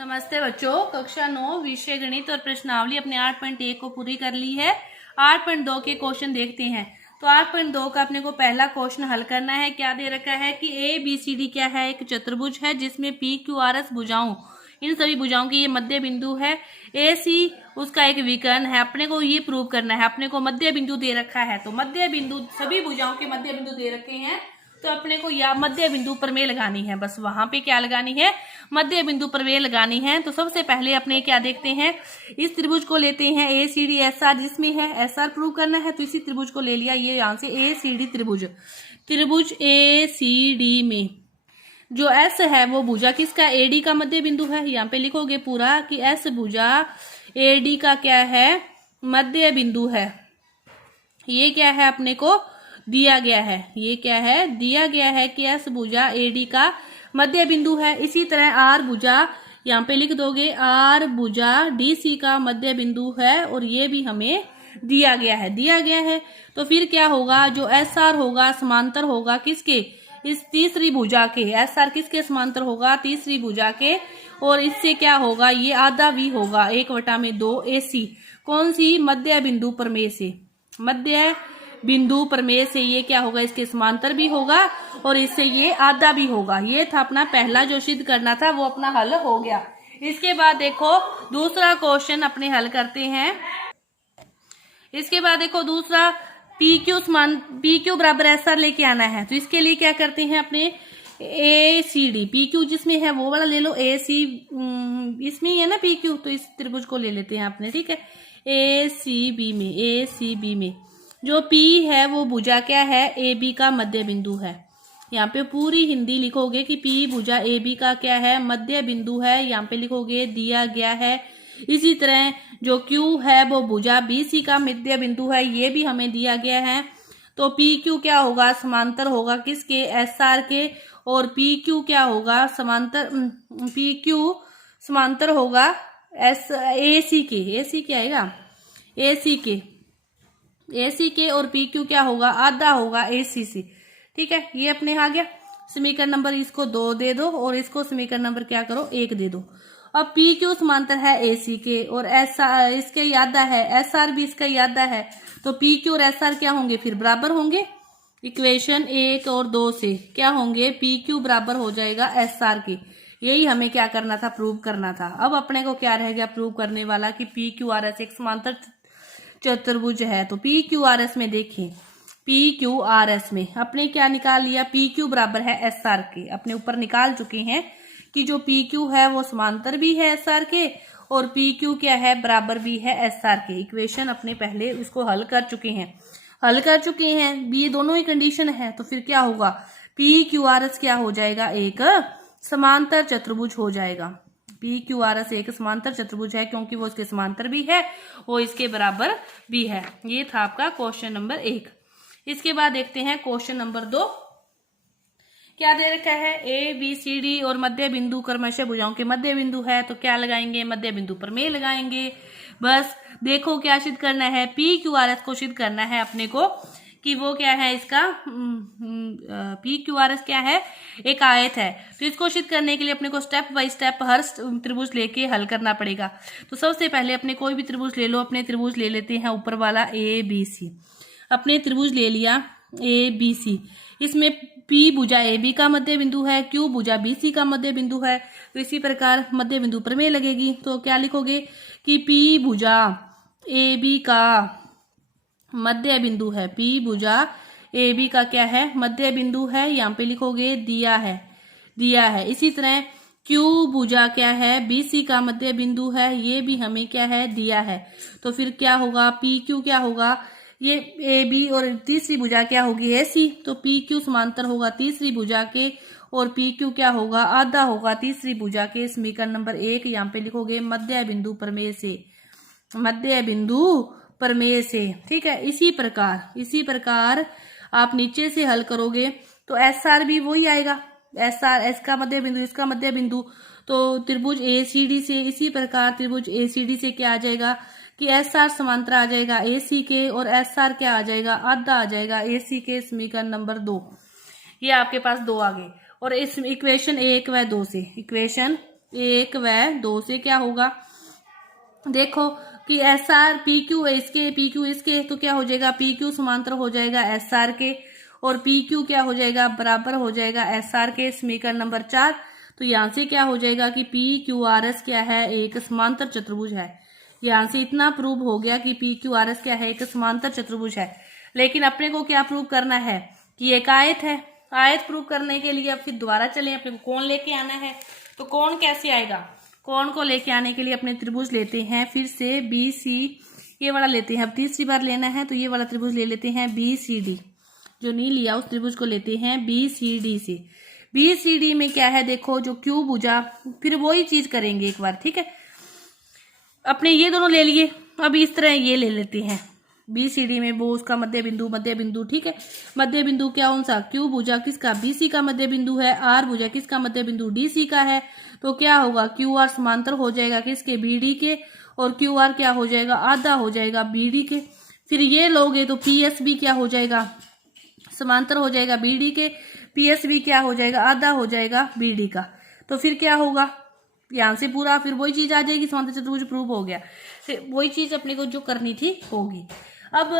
नमस्ते बच्चों, कक्षा 9 विषय गणित और प्रश्नावली अपने 8.1 को पूरी कर ली है। 8.2 के क्वेश्चन देखते हैं। तो 8.2 का अपने को पहला क्वेश्चन हल करना है। क्या दे रखा है कि ए बी सी डी क्या है, एक चतुर्भुज है जिसमें पी क्यू आर एस भुजाओं, इन सभी भुजाओं की ये मध्य बिंदु है। ए सी उसका एक विकर्ण है। अपने को ये प्रूव करना है। अपने को मध्य बिंदु दे रखा है, तो मध्य बिंदु सभी भुजाओं के मध्य बिंदु दे रखे हैं, तो अपने को या मध्य बिंदु प्रमेय लगानी है। बस वहां पे क्या लगानी है, मध्य बिंदु प्रमेय लगानी है। तो सबसे पहले अपने क्या देखते हैं, इस त्रिभुज को लेते हैं ए सी डी एस आर, जिसमें है एस आर प्रूव करना है। तो इसी त्रिभुज को ले लिया, ये यहां से ए सी डी त्रिभुज, त्रिभुज ए सी डी में जो एस है वो भुजा किसका, ए डी का मध्य बिंदु है। यहाँ पे लिखोगे पूरा कि एस भुजा ए डी का क्या है, मध्य बिंदु है। ये क्या है, अपने को दिया गया है। ये क्या है, दिया गया है कि एस भुजा ए डी का मध्य बिंदु है। इसी तरह आर भुजा यहाँ पे लिख दोगे, आर भुजा डी सी का मध्य बिंदु है, और ये भी हमें दिया गया है। तो फिर क्या होगा, जो एस आर होगा समांतर होगा किसके, इस तीसरी भुजा के। एस आर किसके समांतर होगा, तीसरी भुजा के। और इससे क्या होगा, ये आधा भी होगा 1/2 ए सी, कौन सी, मध्य बिंदु प्रमेय से। मध्य बिंदु प्रमेय से ये क्या होगा, इसके समांतर भी होगा और इससे ये आधा भी होगा। ये था अपना पहला जो सिद्ध करना था, वो अपना हल हो गया। इसके बाद देखो दूसरा क्वेश्चन अपने हल करते हैं। इसके बाद देखो दूसरा, पी क्यू बराबर एस आर लेके आना है। तो इसके लिए क्या करते हैं, अपने ए सी डी, पी क्यू जिसमें है वो वाला ले लो, ए सी इसमें ही है ना पी क्यू, तो इस त्रिभुज को ले लेते हैं अपने, ठीक है। ए सी बी में जो P है वो भुजा क्या है, ए बी का मध्य बिंदु है। यहाँ पे पूरी हिंदी लिखोगे कि P भुजा ए बी का क्या है, मध्य बिंदु है। यहाँ पे लिखोगे दिया गया है। इसी तरह जो Q है वो भुजा बी सी का मध्य बिंदु है, ये भी हमें दिया गया है। तो PQ क्या होगा, समांतर होगा किसके, SR के। और PQ क्या होगा, समांतर PQ समांतर होगा AC के। AC क्या आएगा, AC के। और PQ क्या होगा, आधा होगा AC से, ठीक है। ये अपने आ गया। समीकरण नंबर इसको 2 दे दो और इसको समीकरण नंबर क्या करो, 1 दे दो। अब PQ समांतर है AC के और SR इसके यादा है, SR भी इसका यादा है। तो PQ और SR क्या होंगे, फिर बराबर होंगे। इक्वेशन 1 और 2 से क्या होंगे, PQ बराबर हो जाएगा SR के। यही हमें क्या करना था, प्रूव करना था। अब अपने को क्या रह गया प्रूव करने वाला कि PQRS एक समांतर चतुर्भुज है। तो PQRS में देखें, PQRS में अपने क्या निकाल लिया, PQ बराबर है SR के। अपने ऊपर निकाल चुके हैं कि जो PQ है वो समांतर भी है SR के और PQ क्या है, बराबर भी है SR के। इक्वेशन अपने पहले उसको हल कर चुके हैं। ये दोनों ही कंडीशन है। तो फिर क्या होगा, PQRS क्या हो जाएगा, एक समांतर चतुर्भुज हो जाएगा। PQRS एक समांतर चतुर्भुज है, क्योंकि वो इसके समांतर भी है, वो इसके बराबर भी है। ये था आपका क्वेश्चन नंबर 1। इसके बाद देखते हैं क्वेश्चन नंबर 2। क्या दे रखा है, ए बी सी डी और मध्य बिंदु क्रमशः भुजाओं के मध्य बिंदु है। तो क्या लगाएंगे, मध्य बिंदु प्रमेय लगाएंगे। बस देखो क्या सिद्ध करना है, PQRS को सिद्ध करना है अपने को कि वो क्या है, इसका PQRS क्या है, एक आयत है। तो इसको सिद्ध करने के लिए अपने को स्टेप बाय स्टेप हर त्रिभुज लेके हल करना पड़ेगा। तो सबसे पहले अपने कोई भी त्रिभुज ले लो। अपने त्रिभुज ले लेते हैं ऊपर वाला ABC। अपने त्रिभुज ले लिया ABC, इसमें P भुजा AB का मध्य बिंदु है, Q भुजा BC का मध्य बिंदु है। तो इसी प्रकार मध्य बिंदु प्रमेय लगेगी। तो क्या लिखोगे कि P भुजा AB का मध्य बिंदु है, P भुजा AB का क्या है, मध्य बिंदु है। यहाँ पे लिखोगे दिया है। इसी तरह Q भुजा क्या है, BC का मध्य बिंदु है, ये भी हमें क्या है, दिया है। तो फिर क्या होगा, PQ क्या होगा, ये AB और तीसरी भुजा क्या होगी, AC। तो PQ समांतर होगा तीसरी भुजा के और PQ क्या होगा, आधा होगा तीसरी भुजा के। समीकरण नंबर 1 यहाँ पे लिखोगे मध्य बिंदु प्रमेय से, ठीक है। इसी प्रकार आप नीचे से हल करोगे तो SR भी वही आएगा, S का मध्य बिंदु, इसका मध्य बिंदु। तो त्रिभुज ACD से, इसी प्रकार त्रिभुज ACD से क्या आ जाएगा कि SR समांतर आ जाएगा AC के और SR क्या आ जाएगा, आधा आ जाएगा AC के। समीकरण नंबर 2, ये आपके पास 2 आ गए। और इस इक्वेशन 1 व 2 से, इक्वेशन 1 व 2 से क्या होगा, देखो कि एस आर पी क्यू इसके, पी क्यू इसके, तो क्या हो जाएगा, पी क्यू समांतर हो जाएगा एस आर के, और पी क्यू क्या हो जाएगा, बराबर हो जाएगा एस आर के। समीकरण नंबर 4। तो यहाँ से क्या हो जाएगा कि पी क्यू आर एस क्या है, एक समांतर चतुर्भुज है। यहाँ से इतना प्रूव हो गया कि पी क्यू आर एस क्या है, एक समांतर चतुर्भुज है। लेकिन अपने को क्या प्रूव करना है कि एक आयत है। आयत प्रूव करने के लिए अब फिर दोबारा चलें, अपने को कोण लेके आना है। तो कोण कैसे आएगा, कोण को लेके आने के लिए अपने त्रिभुज लेते हैं फिर से बी सी, ये वाला लेते हैं। अब तीसरी बार लेना है तो ये वाला त्रिभुज ले लेते हैं बी सी डी, जो नहीं लिया उस त्रिभुज को लेते हैं बी सी डी से। बी सी डी में क्या है, देखो जो क्यू भुजा, फिर वही चीज करेंगे एक बार, ठीक है। अपने ये दोनों ले लिए, अब इस तरह ये ले लेते हैं बी सी डी में, वो उसका मध्य बिंदु, ठीक है। मध्य बिंदु क्या कौन सा, क्यू भुजा किसका, बी सी का मध्य बिंदु है, आर भुजा किसका मध्य बिंदु, डी सी का है। तो क्या होगा, क्यू आर समांतर हो जाएगा किसके, बी डी के, और क्यू आर क्या हो जाएगा, आधा हो जाएगा बी डी के। फिर ये लोगे तो पी एस बी क्या हो जाएगा, समांतर हो जाएगा बी डी के, पी एस बी क्या हो जाएगा, आधा हो जाएगा बी डी का। तो फिर क्या होगा, यहाँ से पूरा फिर वही चीज आ जाएगी, समांतर चतुर्भुज प्रूव हो गया। फिर वही चीज अपने को जो करनी थी होगी। अब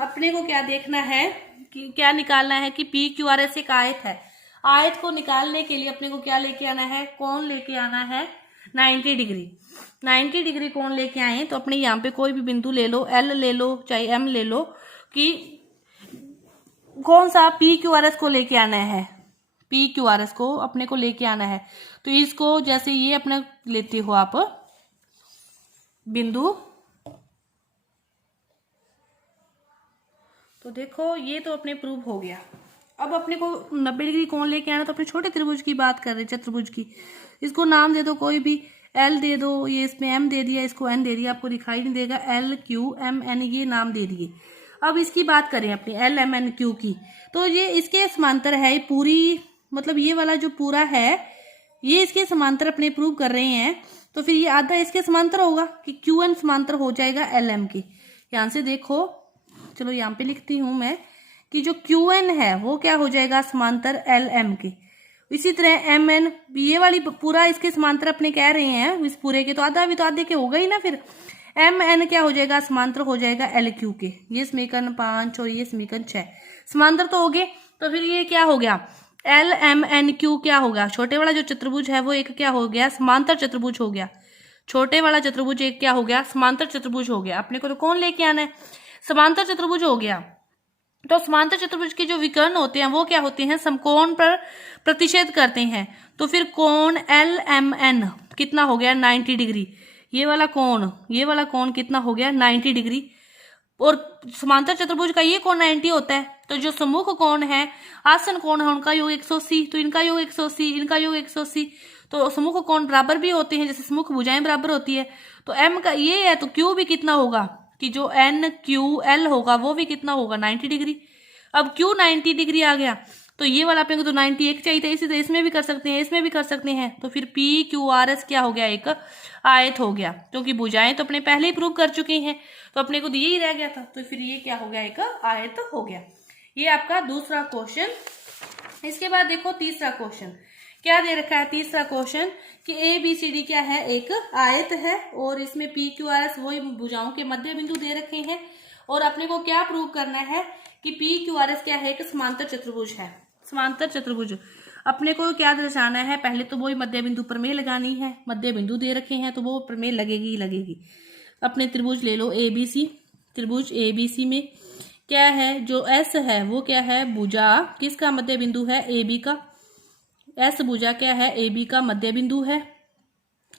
अपने को क्या देखना है कि क्या निकालना है कि पी क्यू आर एस एक आयत है। आयत को निकालने के लिए अपने को क्या लेके आना है, कोण लेके आना है 90 डिग्री। 90 डिग्री कोण लेके आए तो अपने यहाँ पे कोई भी बिंदु ले लो, एल ले लो चाहे एम ले लो, कि कौन सा पी क्यू आर एस को लेके आना है, पी क्यू आर एस को अपने को लेके आना है। तो इसको जैसे ये अपने लेते हो आप बिंदु, तो देखो ये तो अपने प्रूव हो गया। अब अपने को 90 डिग्री कोण लेके आना, तो अपने छोटे त्रिभुज की बात कर रहे हैं, चतुर्भुज की। इसको नाम दे दो कोई भी, एल दे दो, ये इसमें एम दे दिया, इसको एन दे दिया, आपको दिखाई नहीं देगा, एल क्यू एम एन ये नाम दे दिए। अब इसकी बात करें अपनी एल एम एन क्यू की, तो ये इसके समांतर है, ये पूरी मतलब ये वाला जो पूरा है ये इसके समांतर अपने प्रूव कर रहे हैं। तो फिर ये आधा इसके समांतर होगा कि क्यू एन समांतर हो जाएगा एल एम के। यहाँ से देखो, चलो यहाँ पे लिखती हूं मैं कि जो क्यू एन है वो क्या हो जाएगा, समांतर एल एम के। इसी तरह एम एन, ये वाली पूरा इसके समांतर अपने कह रहे हैं इस पूरे के, तो आधा भी तो आधे के हो गई ना। फिर एम एन क्या हो जाएगा, समांतर हो जाएगा एल क्यू के। ये समीकरण 5 और ये समीकरण 6 समांतर तो हो गए। तो फिर ये क्या हो गया, एल एम एन क्यू क्या हो गया, छोटे वाला जो चतुर्भुज है वो एक क्या हो गया, समांतर चतुर्भुज हो गया। छोटे वाला चतुर्भुज एक क्या हो गया, समांतर चतुर्भुज हो गया। अपने को तो कौन लेके आना है, समांतर चतुर्भुज हो गया। तो समांतर चतुर्भुज के जो विकर्ण होते हैं वो क्या होते हैं, समकोण पर प्रतिच्छेद करते हैं। तो फिर कोण एल एम एन कितना हो गया, 90 डिग्री। ये वाला कोण कितना हो गया, 90 डिग्री। और समांतर चतुर्भुज का ये कोण 90 होता है। तो जो सम्मुख कोण है, आसन कोण है, उनका योग 180, तो इनका योग 180, इनका योग 180। तो सम्मुख कोण बराबर भी होते हैं, जैसे सम्मुख भुजाएं बराबर होती है। तो एम का ये है, तो क्यू भी कितना होगा कि जो एन क्यू एल होगा वो भी कितना होगा, 90 डिग्री। अब क्यू 90 डिग्री आ गया, तो ये वाला अपने को तो 91 चाहिए था, इसी तरह इसमें भी कर सकते हैं, इसमें भी कर सकते हैं। तो फिर पी क्यू आर एस क्या हो गया, एक आयत हो गया, क्योंकि भुजाएं तो अपने पहले ही प्रूव कर चुके हैं, तो अपने को यही रह गया था। तो फिर ये क्या हो गया, एक आयत हो गया। ये आपका दूसरा क्वेश्चन। इसके बाद देखो तीसरा क्वेश्चन क्या दे रखा है। तीसरा क्वेश्चन कि ए बी सी डी क्या है, एक आयत है, और इसमें पी क्यू आर एस वही भुजाओं के मध्य बिंदु दे रखे हैं। और अपने को क्या प्रूव करना है कि पी क्यू आर एस क्या है, एक समांतर चतुर्भुज है। समांतर चतुर्भुज अपने को क्या दर्शाना है, पहले तो वही मध्य बिंदु प्रमेय लगानी है। मध्य बिंदु दे रखे हैं तो वो प्रमेय लगेगी ही लगेगी। अपने त्रिभुज ले लो ए बी सी। त्रिभुज ए बी सी में क्या है, जो एस है वो क्या है, भुजा किसका मध्य बिंदु है, ए बी का। एस भुजा क्या है, ए बी का मध्य बिंदु है।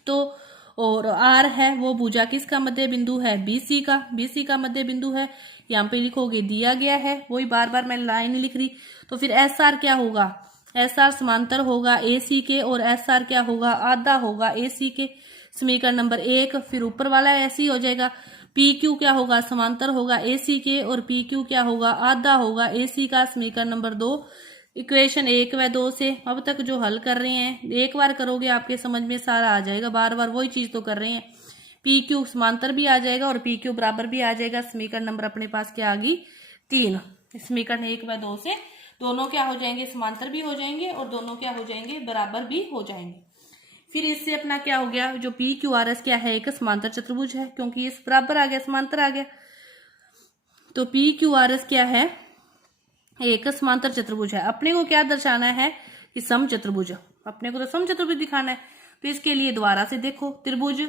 तो और आर है वो भुजा किसका मध्य बिंदु है, बी सी का। बी सी का मध्य बिंदु है, यहाँ पे लिखोगे दिया गया है, वही बार बार मैं लाइन लिख रही। तो फिर एस आर क्या होगा, एस आर समांतर होगा ए सी के, और एस आर क्या होगा, आधा होगा ए सी के। समीकरण नंबर 1। फिर ऊपर वाला ऐसे ही हो जाएगा, पी क्यू क्या होगा, समांतर होगा ए सी के, और पी क्यू क्या होगा, आधा होगा ए सी का। समीकरण नंबर 2 इक्वेशन 1 व 2 से अब तक जो हल कर रहे हैं, एक बार करोगे आपके समझ में सारा आ जाएगा, बार बार वही चीज तो कर रहे हैं। पी क्यू समांतर भी आ जाएगा और पी क्यू बराबर भी आ जाएगा। समीकरण नंबर अपने पास क्या आ गई, 3। समीकरण 1 व 2 से दोनों क्या हो जाएंगे, समांतर भी हो जाएंगे और दोनों क्या हो जाएंगे, बराबर भी हो जाएंगे। फिर इससे अपना क्या हो गया, जो पी क्यू आर एस क्या है, एक समांतर चतुर्भुज है, क्योंकि इस बराबर आ गया, समांतर आ गया। तो पी क्यू आर एस क्या है, एक समांतर चतुर्भुज है। अपने को क्या दर्शाना है कि सम चतुर्भुज, अपने को तो सम चतुर्भुज दिखाना है। तो इसके लिए दोबारा से देखो, त्रिभुज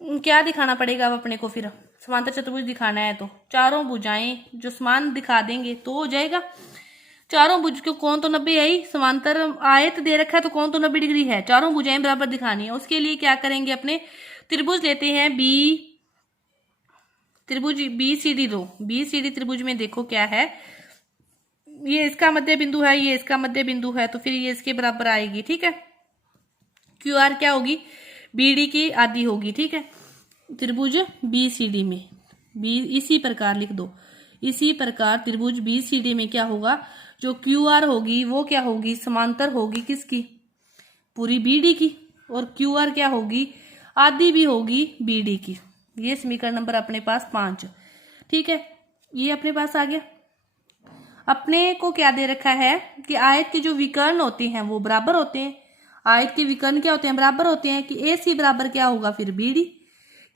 क्या दिखाना पड़ेगा अब अपने को, फिर समांतर चतुर्भुज दिखाना है तो चारों भुजाएं जो समान दिखा देंगे तो हो जाएगा। चारों भुज को कोण तो 90 है ही, समांतर आयत दे रखा है तो कोण तो 90 डिग्री है, चारों भुजाएं बराबर दिखानी है। उसके लिए क्या करेंगे, अपने त्रिभुज लेते हैं त्रिभुज बी सी डी। लो बी सी डी त्रिभुज में देखो क्या है, ये इसका मध्य बिंदु है, ये इसका मध्य बिंदु है, तो फिर ये इसके बराबर आएगी। ठीक है, क्यू आर क्या होगी, बी डी की आधी होगी। ठीक है, त्रिभुज बी सी डी में इसी प्रकार लिख दो, इसी प्रकार त्रिभुज बी सी डी में क्या होगा, जो क्यू आर होगी वो क्या होगी, समांतर होगी किसकी, पूरी बी डी की, और क्यू आर क्या होगी, आधी भी होगी बी डी की। ये समीकरण नंबर अपने पास 5। ठीक है, ये अपने पास आ गया। अपने को क्या दे रखा है कि आयत के जो विकर्ण होते हैं वो बराबर होते हैं। आयत के विकर्ण क्या होते हैं, बराबर होते हैं। कि ए सी बराबर क्या होगा फिर बी डी,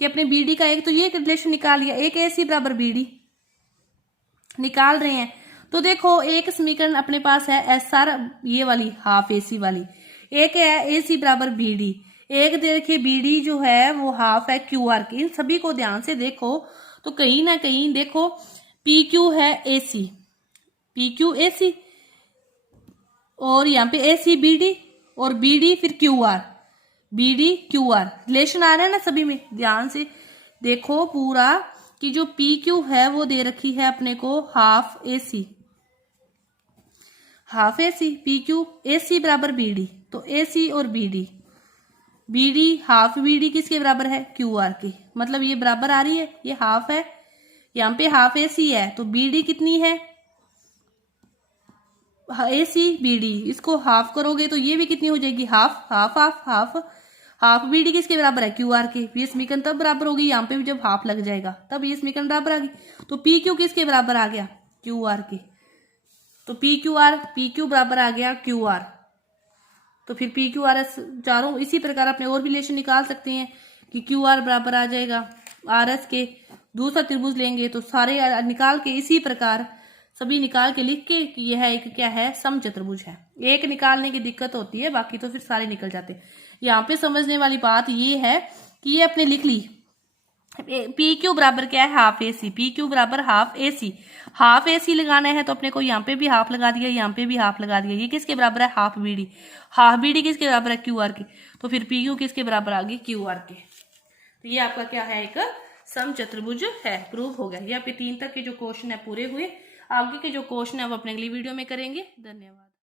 कि अपने बी डी का एक तो ये रिलेशन निकाल लिया, एक ए सी बराबर बी डी निकाल रहे हैं। तो देखो एक समीकरण अपने पास है एस आर, ये वाली हाफ ए सी वाली, एक है ए सी बराबर बी डी, एक देखिए बी डी जो है वो हाफ है क्यू आर की। इन सभी को ध्यान से देखो तो कहीं ना कहीं देखो पी क्यू है A C, P Q A C, और यहाँ पे ए सी बी डी, और बी डी फिर Q R, B D Q R, relation आ रहा है ना सभी में। ध्यान से देखो पूरा कि जो पी क्यू है वो दे रखी है अपने को half A C, half A C, P Q A C बराबर बी डी, तो ए सी और B D half B D किसके बराबर है, क्यू आर के। मतलब ये बराबर आ रही है, ये हाफ है, यहाँ पे हाफ ए सी है, तो बी डी कितनी है, ए सी बी डी, इसको हाफ करोगे तो ये भी कितनी हो जाएगी, half half half half. Half B D किसके बराबर है, क्यू आर के। ये समीकरण तब बराबर होगी, यहाँ पे भी जब हाफ लग जाएगा तब ये समीकरण बराबर आ गई। तो पी क्यू किसके बराबर आ गया, क्यू आर के। तो पी क्यू बराबर आ गया क्यू आर। तो फिर पी क्यू आर एस चारों इसी प्रकार अपने और भी रिलेशन निकाल सकते हैं कि क्यू आर बराबर आ जाएगा आर एस के। दूसरा त्रिभुज लेंगे तो सारे निकाल के इसी प्रकार सभी निकाल के लिख के कि यह एक क्या है, सम चतुर्भुज है। एक निकालने की दिक्कत होती है, बाकी तो फिर सारे निकल जाते हैं। यहाँ पे समझने वाली बात ये है कि ये अपने लिख ली पी क्यू बराबर क्या है, half A C, P Q बराबर half A C. Half A सी लगाना है तो अपने को यहाँ पे भी हाफ लगा दिया, यहाँ पे भी हाफ लगा दिया। ये किसके बराबर है, half B D, half B D किसके बराबर है, क्यू आर के। तो फिर पी क्यू किसके बराबर आ गई, क्यू आर के। तो ये आपका क्या है, एक सम चतुर्भुज है, प्रूव हो गया। ये आपके 3 तक के जो क्वेश्चन है पूरे हुए। आगे के जो क्वेश्चन है वो अपने अगली वीडियो में करेंगे। धन्यवाद।